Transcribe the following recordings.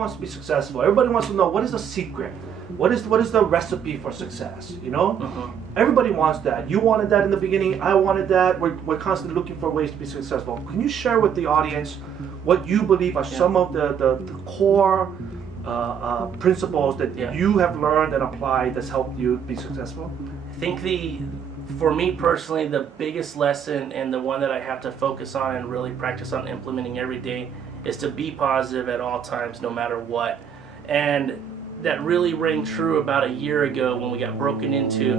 wants to be successful. Everybody wants to know what is the secret. What is the recipe for success? You know, everybody wants that. You wanted that in the beginning. I wanted that. We're constantly looking for ways to be successful. Can you share with the audience what you believe are some of the core principles that you have learned and applied that's helped you be successful? I think for me personally, the biggest lesson and the one that I have to focus on and really practice on implementing every day is to be positive at all times, no matter what. And that really rang true about a year ago when we got broken into.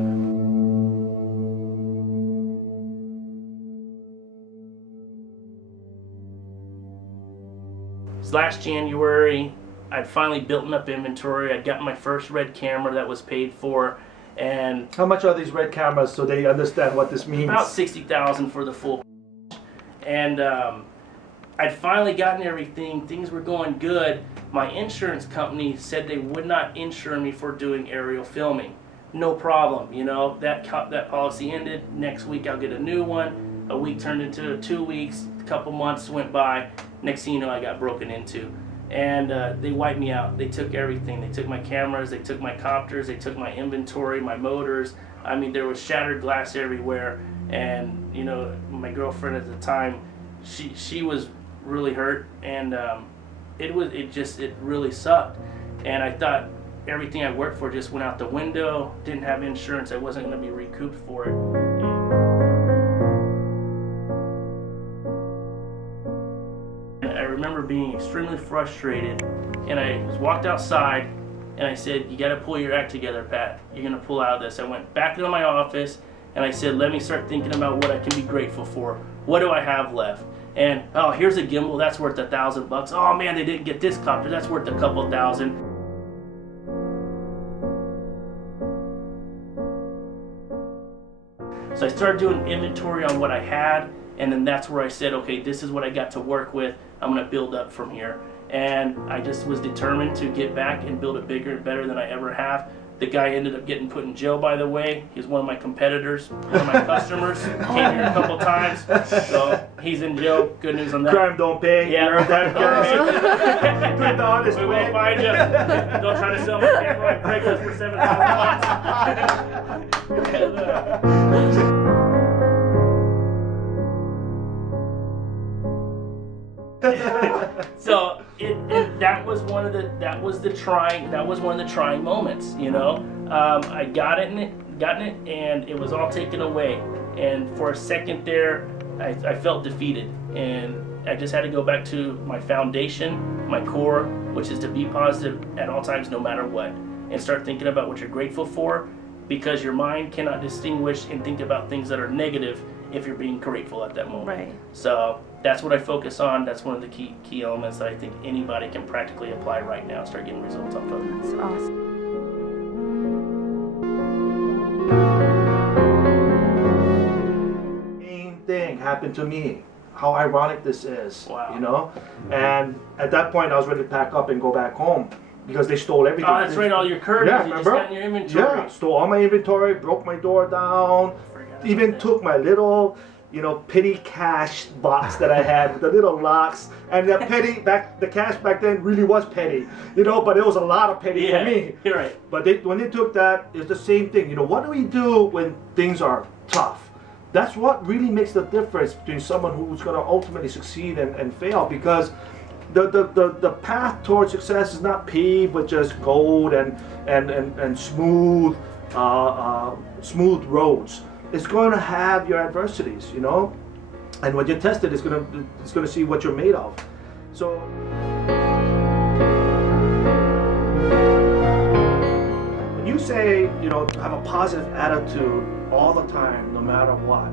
Last January, I'd finally built enough inventory. I'd gotten my first red camera that was paid for. And how much are these red cameras so they understand what this means? About $60,000 for the full. And I'd finally gotten everything. Things were going good. My insurance company said they would not insure me for doing aerial filming. No problem, you know, that policy ended. Next week I'll get a new one. A week turned into 2 weeks. A couple months went by. Next thing you know, I got broken into. And they wiped me out. They took everything. They took my cameras, they took my copters, they took my inventory, my motors. I mean, there was shattered glass everywhere. And, you know, my girlfriend at the time, she was really hurt. And it really sucked. And I thought everything I worked for just went out the window. Didn't have insurance. I wasn't going to be recouped for it. I remember being extremely frustrated, and I walked outside and I said, you got to pull your act together, Pat. You're going to pull out of this. I went back into my office and I said, let me start thinking about what I can be grateful for. What do I have left? And, oh, here's a gimbal. That's worth $1,000. Oh, man, they didn't get this copter. That's worth a couple thousand. So I started doing inventory on what I had, and then that's where I said, okay, this is what I got to work with. I'm going to build up from here. And I just was determined to get back and build it bigger and better than I ever have. The guy ended up getting put in jail, by the way. He's one of my competitors, one of my customers. Came here a couple times, so he's in jail. Good news on that. Crime don't pay. Yeah, crime don't pay. Do it the honest way. We will find you. Don't try to sell my camera on Craigslist for $7,000. So that was one of the trying moments, you know. I gotten it, and it was all taken away. And for a second there, I felt defeated, and I just had to go back to my foundation, my core, which is to be positive at all times, no matter what, and start thinking about what you're grateful for, because your mind cannot distinguish and think about things that are negative if you're being grateful at that moment. Right. So that's what I focus on. That's one of the key elements that I think anybody can practically apply right now and start getting results off of. That's awesome. Same thing happened to me. How ironic this is. Wow. You know? And at that point I was ready to pack up and go back home because they stole everything. Oh, that's right, all your curtains. Yeah, you remember? just got in your inventory. Yeah, stole all my inventory, broke my door down, even took my little, you know, petty cash box that I had with the little locks, and the cash back then really was petty, you know, but it was a lot of petty for me. You're right. But when they took that, it's the same thing. You know, what do we do when things are tough? That's what really makes the difference between someone who's going to ultimately succeed and fail, because the path towards success is not paved with just gold and smooth roads. It's going to have your adversities, you know, and when you test it, it's going to see what you're made of. So when you say, you know, have a positive attitude all the time, no matter what,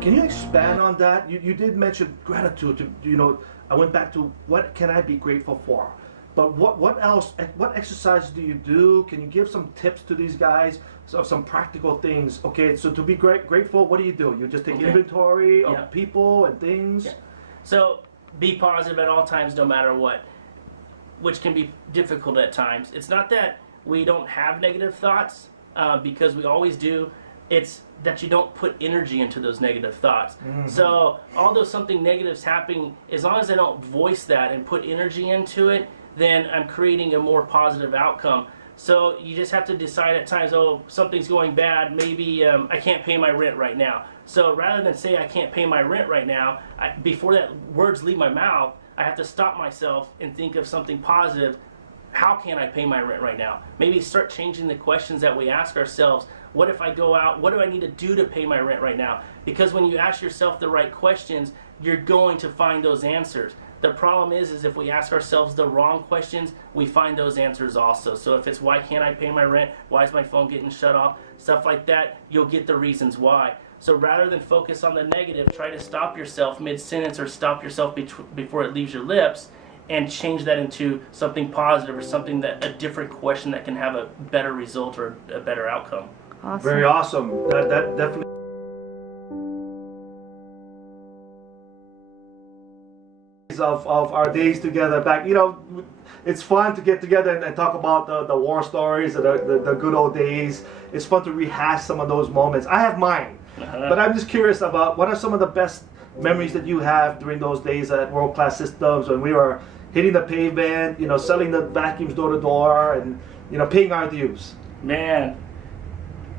can you expand on that? You did mention gratitude. You know, I went back to what can I be grateful for. But what else? What exercises do you do? Can you give some tips to these guys? Some practical things. Okay, so to be grateful, what do? You just take inventory of people and things. Yeah. So be positive at all times, no matter what, which can be difficult at times. It's not that we don't have negative thoughts, because we always do. It's that you don't put energy into those negative thoughts. Mm-hmm. So although something negative's happening, as long as I don't voice that and put energy into it, then I'm creating a more positive outcome. So you just have to decide at times, oh, something's going bad, maybe I can't pay my rent right now. So rather than say I can't pay my rent right now, before that words leave my mouth, I have to stop myself and think of something positive. How can I pay my rent right now? Maybe start changing the questions that we ask ourselves. What if I go out? What do I need to do to pay my rent right now? Because when you ask yourself the right questions, you're going to find those answers. The problem is if we ask ourselves the wrong questions, we find those answers also. So if it's why can't I pay my rent? Why is my phone getting shut off? Stuff like that, you'll get the reasons why. So rather than focus on the negative, try to stop yourself mid-sentence or stop yourself before it leaves your lips and change that into something positive or something that a different question that can have a better result or a better outcome. Awesome. Very awesome. That definitely. Of our days together back, it's fun to get together and talk about the war stories, the good old days. It's fun to rehash some of those moments. I have mine, but I'm just curious about what are some of the best memories that you have during those days at World Class Systems when we were hitting the pavement, selling the vacuums door to door, and paying our dues. Man,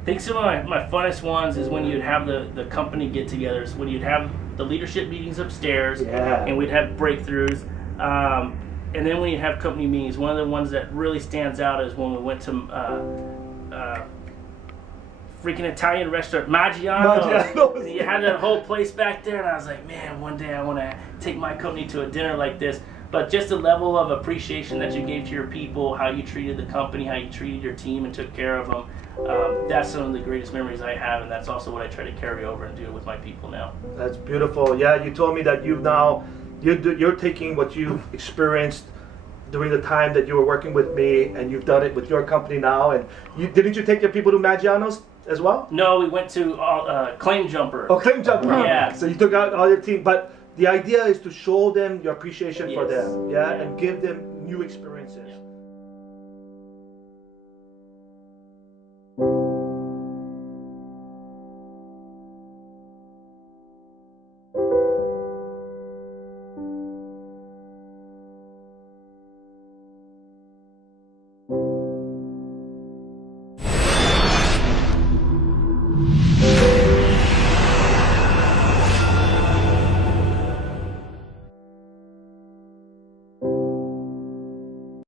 I think some of my funnest ones is when you'd have the company get-togethers, when you'd have the leadership meetings upstairs, and we'd have breakthroughs, and then when you have company meetings. One of the ones that really stands out is when we went to freaking Italian restaurant, Maggiano's. You had that whole place back there, and I was like, man, one day I want to take my company to a dinner like this. But just the level of appreciation that you gave to your people, how you treated the company, how you treated your team and took care of them, that's some of the greatest memories I have, and that's also what I try to carry over and do with my people now. That's beautiful. Yeah, you told me that you're taking what you experienced during the time that you were working with me, and you've done it with your company now. And didn't you take your people to Maggiano's as well? No, we went to Claim Jumper. Oh, Claim Jumper. Yeah. So you took out all your team, but the idea is to show them your appreciation for Yes. them, and give them new experiences. Yeah.